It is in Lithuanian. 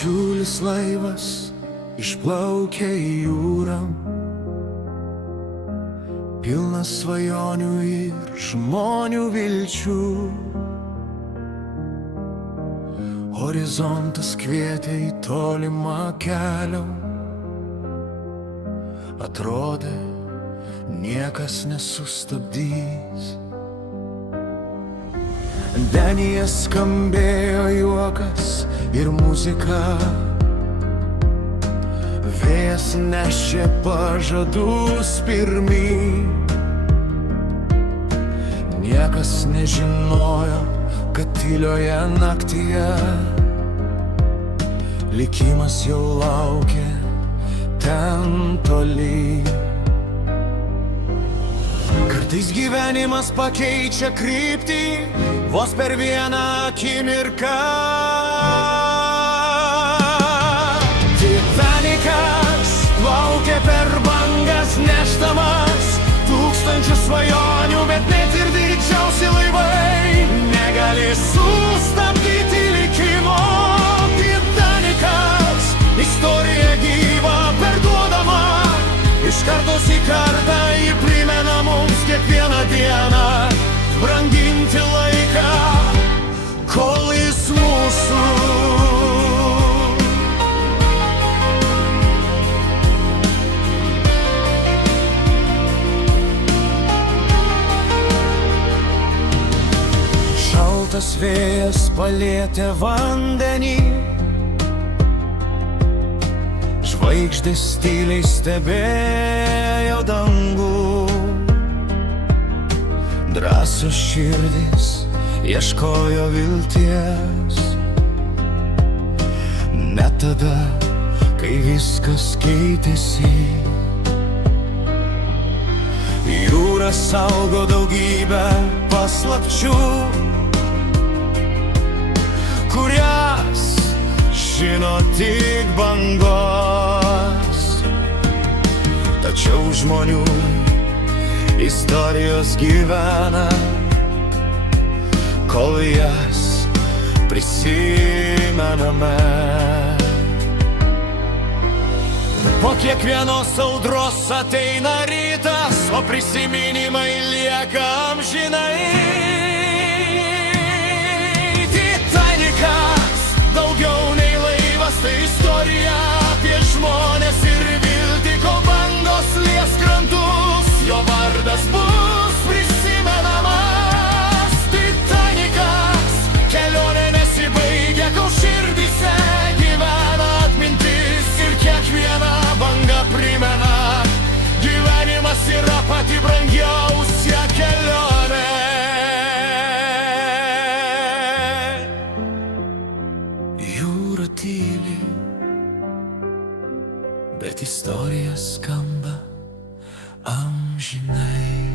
Didžiulis laivas išplaukė į jūrą, pilnas svajonių ir žmonių vilčių. Horizontas kvietė į tolimą kelią, atrodė, niekas nesustabdys. Denyje skambėjo juokas ir muzika, vėjas nešė pažadus pirmyn. Niekas nežinojo, kad tylioje naktyje likimas jau laukė ten toli. Kartais gyvenimas pakeičia kryptį vos per vieną akimirką. Titanikas plaukė per bangas nešdamas tūkstančius svajonių, bet net ir didžiausi laivai negali sustabdyti likimo. Titanikas, istorija gyva, perduodama iš kartos į kartą, ji primena mums kiekvieną dieną branginti laiką, kol jis mūsų. Šaltas vėjas palietė vandenį, žvaigždės tyliai stebėjo dangų. Drąsios širdys ieškojo vilties, net tada, kai viskas keitėsi. Jūra saugo daugybę paslapčių, kurias žino tik bangos. Tačiau žmonių istorijos gyvena, kol jas prisimename. Po kiekvienos audros ateina rytas, o prisiminimai lieka amžinai. Titanikas daugiau nei laivas, tai istorija apie žmones ir viltį, kol bangos lies krantus, jo vardas bus prisimenamas. Titanikas, kelionė nesibaigia, kol širdyse gyvena atmintis ir kiekviena banga primena, gyvenimas yra pati brangiausia kelionė. Jūra tyli, bet istorija skamba amžinai.